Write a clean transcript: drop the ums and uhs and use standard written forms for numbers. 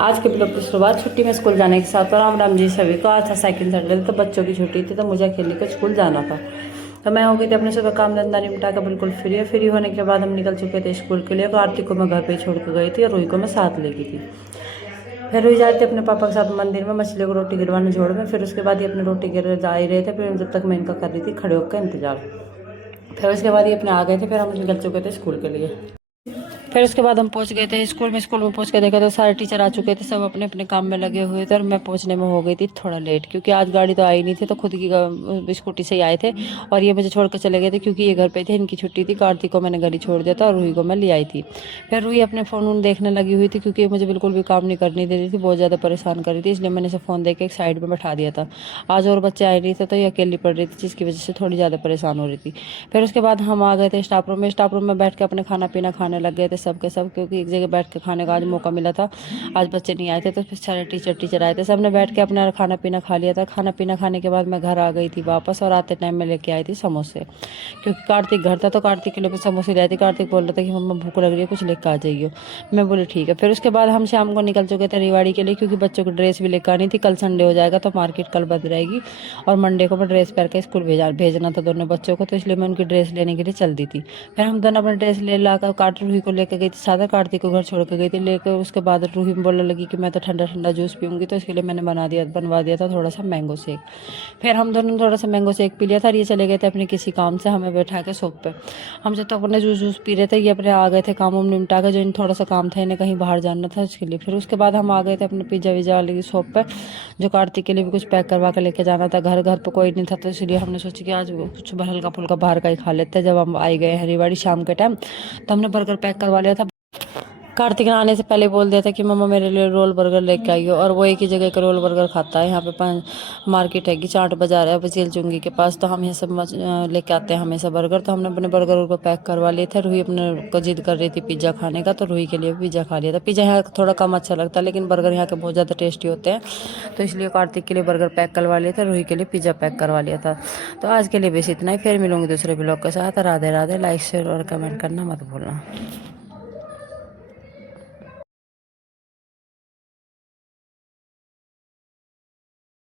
आज के ब्लॉग की शुरुआत छुट्टी में स्कूल जाने के साथ। और राम राम जी सभी को। आज था सेकंड सैटरडे, तो बच्चों की छुट्टी थी, तो मुझे अकेले को स्कूल जाना था। तो मैं हो गई थी अपने सुबह काम धंधा निपटा कर बिल्कुल फ्री होने के बाद हम निकल चुके थे स्कूल के लिए। तो आरती को मैं घर पे ही छोड़ कर गई थी और रूही को मैं साथ ले गई थी। फिर रुई जा रही थी अपने पापा के साथ मंदिर में मछली को रोटी गिरवाने जोड़ में। फिर उसके बाद ये अपने रोटी गिर जा ही रहे थे, फिर जब तक मैं इनका कर रही थी खड़े होकर इंतजार। फिर उसके बाद ये अपने आ गए थे, फिर हम निकल चुके थे स्कूल के लिए। फिर उसके बाद हम पहुंच गए थे स्कूल में पहुंच के देखा तो सारे टीचर आ चुके थे, सब अपने अपने काम में लगे हुए थे। और मैं पहुंचने में हो गई थी थोड़ा लेट, क्योंकि आज गाड़ी तो आई नहीं थी, तो खुद की स्कूटी से ही आए थे। और ये मुझे छोड़ कर चले गए थे, क्योंकि ये घर पे थे, इनकी छुट्टी थी। कार्तिक को मैंने घर ही छोड़ दिया था और रूही को मैं ले आई थी। फिर रूही अपने फ़ोन देखने लगी हुई थी, क्योंकि मुझे बिल्कुल भी काम नहीं करने दे रही थी, बहुत ज़्यादा परेशान कर रही थी। इसलिए मैंने इसे फ़ोन दे के एक साइड में बैठा दिया था। आज और बच्चे आए नहीं थे, तो ये अकेली पड़ रही थी, जिसकी वजह से थोड़ी ज़्यादा परेशान हो रही थी। फिर उसके बाद हम आ गए थे स्टाफ रूम में बैठ के अपने खाना पीना खाने लग गए थे सब के सब, क्योंकि एक जगह बैठ के खाने का आज मौका मिला था। आज बच्चे नहीं आए थे, तो फिर सारे टीचर आए थे, सबने बैठ के अपना खाना पीना खा लिया था। खाना पीना खाने के बाद मैं घर आ गई थी वापस, और आते टाइम में लेके आई थी समोसे, क्योंकि कार्तिक घर था, तो कार्तिक के लिए मैं समोसे लाई थी। कार्तिक बोल रहा था कि मम्मा भूख लग रही है, कुछ लेकर आ जाइए। मैं बोली ठीक है। फिर उसके बाद हम शाम को निकल चुके थे रिवाड़ी के लिए, क्योंकि बच्चों की ड्रेस भी लेकर आनी थी। कल संडे हो जाएगा, तो मार्केट कल बंद रहेगी, और मंडे को मैं ड्रेस पहन के स्कूल भेजना था दोनों बच्चों को, तो इसलिए मैं उनकी ड्रेस लेने के लिए चल दी थी। फिर हम दोनों अपनी ड्रेस ले ला कर रूही को लेकर गई थी, सादा कार्तिक को घर छोड़ कर गई थी लेकर। उसके बाद रूही बोलने लगी कि मैं तो ठंडा ठंडा जूस पीऊँगी, तो इसके लिए मैंने बनवा दिया था थोड़ा सा मैंगो शेक। फिर हम दोनों ने थोड़ा सा मैंगो शेक पी लिया था, और ये चले गए थे अपने किसी काम से, हमें बैठा के शॉप पे। हम जब तक अपने जूस पी रहे थे, ये अपने आ गए थे काम वाम निपटा के, जो इन थोड़ा सा काम था, इन्हें कहीं बाहर जाना था उसके लिए। फिर उसके बाद हम आ गए थे अपने पिज्ज़ा विज़्ज़ा वाले की शॉप पर, जो कार्तिक के लिए भी कुछ पैक करवा के लेके जाना था। घर घर पर कोई नहीं था, तो इसलिए हमने सोचा कि आज कुछ हल्का फुल्का बाहर का ही खा लेते हैं। जब हम आई गए हरीवाड़ी शाम के टाइम, तो हमने बर्गर पैक करवा लिया था। कार्तिक ने आने से पहले बोल दिया था कि मम्मा मेरे लिए रोल बर्गर लेके आइयो, और वो एक ही जगह का रोल बर्गर खाता है। यहाँ पे मार्केट है कि चाट बाजार है बचेल चुंगी के पास, तो हम यहाँ सब लेके आते हैं हमेशा बर्गर। तो हमने अपने बर्गर को पैक करवा लिए थे। रूही अपने को जिद कर रही थी पिज्ज़ा खाने का, तो रूही के लिए भी पिज्ज़ा खा लिया था। पिज्ज़ा यहाँ थोड़ा कम अच्छा लगता है, लेकिन बर्गर यहाँ के बहुत ज़्यादा टेस्टी होते हैं, तो इसलिए कार्तिक के लिए बर्गर पैक करवा लिया था, रूही के लिए पिज्ज़ा पैक करवा लिया था। तो आज के लिए बस इतना ही, फिर मिलूंगी दूसरे ब्लॉग के साथ। राधे राधे। लाइक शेयर और कमेंट करना मत भूलना।